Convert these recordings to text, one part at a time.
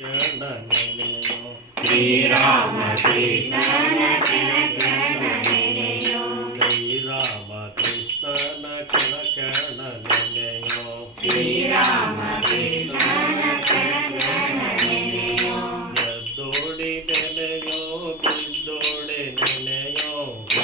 ಕೃಷ್ಣ ನೆನೆಯೋ ಶ್ರೀರಾಮ ಕೃಷ್ಣನ ಕಣ ಕಣ ನೆನೆಯೋ ಶ್ರೀರಾಮ ಕೃಷ್ಣನ ಕಣ ಕಣ ನೆನೆಯೋ ಶ್ರೀರಾಮ ಕೃಷ್ಣನ ಕಣ ಕಣ ನೆನೆಯೋ ಎದ್ದೋಡಿ ನೆನೆಯೋ ಬಿದ್ದೋಡಿ ನೆನೆಯೋ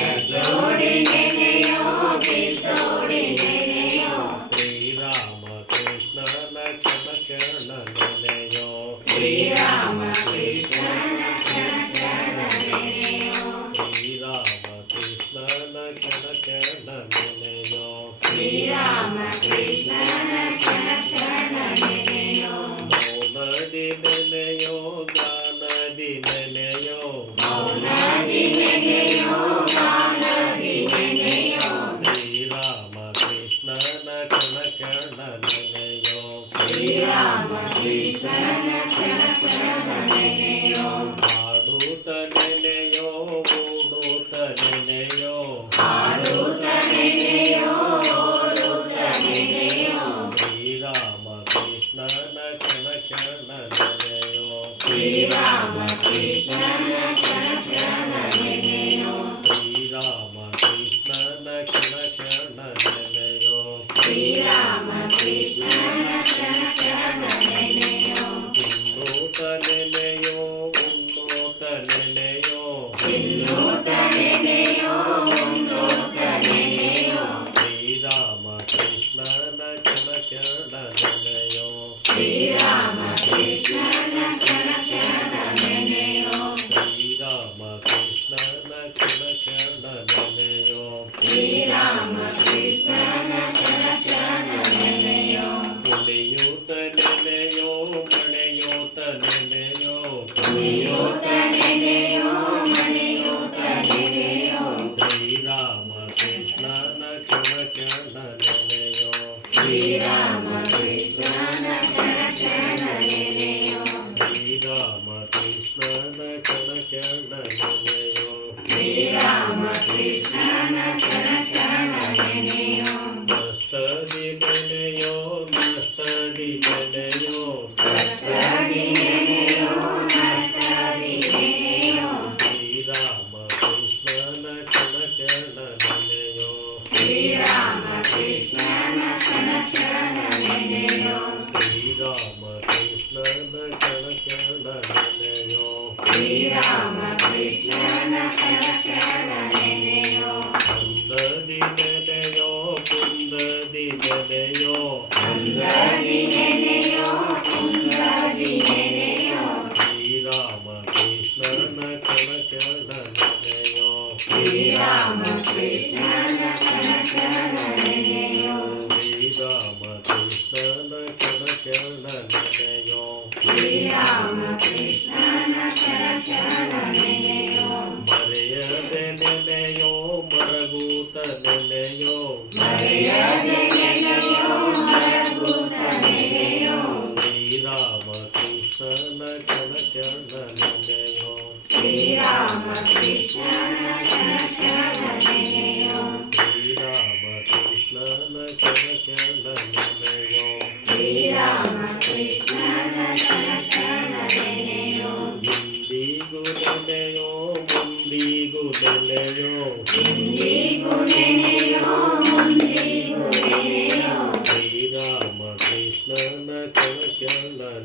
ಎದ್ದೋಡಿ ನೆನೆಯೋ ಬಿದ್ದೋಡಿ ನೆನೆಯೋ ಶ್ರೀರಾಮ ಕೃಷ್ಣನ ಕಣ ಕಣ ನೆನೆಯೋ ಶ್ರೀರಾಮ ಕೃಷ್ಣನ ಕಣ ಕಣ ನೆನೆಯೋ ಶ್ರೀರಾಮ ಕೃಷ್ಣನ ಕಣ ಕಣ ನೆನೆಯೋ ಶ್ರೀರಾಮ ಕೃಷ್ಣನ ಕಣ ಕಣ ನೆನೆಯೋ ಮೌನದಿ ನೆನೆಯೋ ಗಾನದಿ ನೆನೆಯೋ ಮೌನದಿ ನೆನೆಯೋ ಗಾನದಿ ನೆನೆಯೋ ಶ್ರೀರಾಮ ಕೃಷ್ಣನ ಕಣ ಕಣ ನೆನೆಯೋ ಶ್ರೀರಾಮ ಕೃಷ್ಣನ ಕಣ ಕಣ ನೆನೆಯೋ ಹಾಡುತ್ತ ನೆನೆಯೋ ಓಡುತ್ತ ನೆನೆಯೋ ಹಾಡುತ್ತ ನೆನೆಯೋ ಓಡುತ್ತ ನೆನೆಯೋ ಶ್ರೀರಾಮ ಕೃಷ್ಣನ ಕಣ ಕಣ ನೆನೆಯೋ ಶ್ರೀರಾಮ ಕೃಷ್ಣನ ಕಣ ಕಣ ನೆನೆಯೋ ಶ್ರೀರಾಮ ಕೃಷ್ಣನ ಕಣ ಕಣ ನೆನೆಯೋ ಶ್ರೀರಾಮ ಕೃಷ್ಣನ ಕಣ ಕಣ ನೆನೆಯೋ ಉಣ್ಣೋತ ನೆನೆಯೋ ಉಣ್ಣೋತ ನೆನೆಯೋ ತಿನ್ನೋತ ನೆನೆಯೋ ಉಣ್ಣೋತ ನೆನೆಯೋ ಶ್ರೀರಾಮ ಕೃಷ್ಣನ ಕಣ ಕಣ ನೆನೆಯೋ ಶ್ರೀರಾಮ ಕೃಷ್ಣನ ಕಣ ಕಣ ನೆನೆಯೋ ಶ್ರೀರಾಮ ಕೃಷ್ಣನ ಕಣ ಕಣ ನೆನೆಯೋ ಶ್ರೀರಾಮ ಕೃಷ್ಣನ ಕಣ ಕಣ ನೆನೆಯೋ ಕುಣಿಯೂತ ನೆನೆಯೋ ಮಣೆಯೂತ ನೆನೆಯೋ ಕುಣಿಯೋತ ನೆನೆಯೋ ಮನೆಯೋತ ನೆನೆಯೋ ಶ್ರೀರಾಮ ಕೃಷ್ಣನ ಕಣ ಕಣ ನೆನೆಯೋ ಶ್ರೀರಾಮ ಕೃಷ್ಣನ ಕಣ ಕಣ ನೆನೆಯೋ ಶ್ರೀರಾಮ ಕೃಷ್ಣನ ಕಣ ಕಣ ನೆನೆಯೋ ಶ್ರೀರಾಮ ಕೃಷ್ಣನ ಕಣ ಕಣ ನೆನೆಯೋ ಮಸ್ತದಿ ನೆನೆಯೋ ಮಸ್ತದಿ ನೆನೆಯೋ ಕಸ್ತರಿ ನೆನೆಯೋ ಕಸ್ತರಿ ನೆನೆಯೋ ಶ್ರೀರಾಮ ಕೃಷ್ಣನ ಕಣ ಕಣ ನೆನೆಯೋ ಶ್ರೀರಾಮ ಕೃಷ್ಣನ ಕಣ ಕಣ ನೆನೆಯೋ ಶ್ರೀರಾಮ ಕೃಷ್ಣನ ಕಣ ಕಣ ನೆನೆಯೋ ಶ್ರೀರಾಮ ಕೃಷ್ಣನ ಕಣ ಕಣ ನೆನೆಯೋ ಅಂದದಿ ನೆನೆಯೋ ಕುಂದದಿ ನೆನೆಯೋ ಅಂದದಿ ನೆನೆಯೋ ಕುಂದದಿ ನೆನೆಯೋ ಶ್ರೀರಾಮ ಕೃಷ್ಣನ ಕಣ ಕಣ ನೆನೆಯೋ ಶ್ರೀರಾಮ ಕೃಷ್ಣನ ಕಣ ಕಣ ನೆನೆಯೋ ಶ್ರೀರಾಮ ಕೃಷ್ಣನ ಕಣ ಕಣ ನೆನೆಯೋ ಶ್ರೀರಾಮ ಕೃಷ್ಣನ ಕಣ ಕಣ ನೆನೆಯೋ ಮರೆಯದೆ ನೆನೆಯೋ ಮರಗೂತ ನೆನೆಯೋ ಮರೆಯದೆ ನೆನೆಯೋ ಮರಗೂತ ನೆನೆಯೋ ಶ್ರೀರಾಮ ಕೃಷ್ಣನ ಕಣ ಕಣ ನೆನೆಯೋ ಶ್ರೀರಾಮ ಕೃಷ್ಣನ ಕಣ ಕಣ ನೆನೆಯೋ ಶ್ರೀರಾಮ ಕೃಷ್ಣನ ಕಣ ಕಣ ನೆನೆಯೋ ಶ್ರೀರಾಮ